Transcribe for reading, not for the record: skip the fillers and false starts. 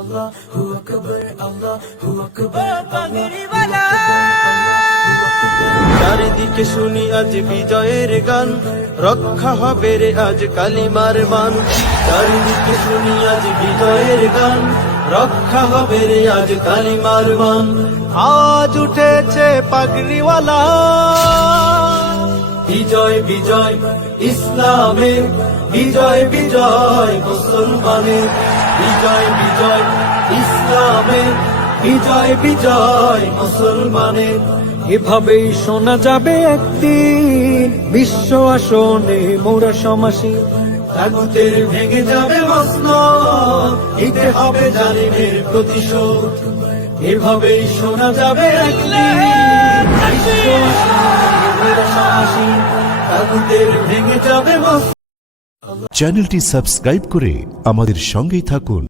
আল্লাহু আকবার, আল্লাহু আকবার, পাগড়িওয়ালা। চারিদিকে শুনি আজ বিজয়ের গান, রক্ষা হবে রে আজ কালিমার মান। চারিদিকে শুনি আজ বিজয়ের গান, রক্ষা হবে রে আজ কালিমার মান। আজ উঠেছে পাগড়িওয়ালা, বিজয় বিজয় ইসলামের, বিজয় বিজয় মুসলমানের, বিজয় বিজয় ইসলামের, বিজয় বিজয় মুসলমানের। এভাবেই শোনা যাবে একদিন বিশ্ব আসনে মোরা সমাসী। তাগুতের ভেঙে যাবে মসনদ, দিতে হবে জালিমের প্রতিশোধ। এভাবেই শোনা যাবে একদিন বিশ্ব আসনে মোরা সমাসী। তাগুতের ভেঙে যাবে মসনদ। চ্যানেলটি সাবস্ক্রাইব করে আমাদের সঙ্গেই থাকুন।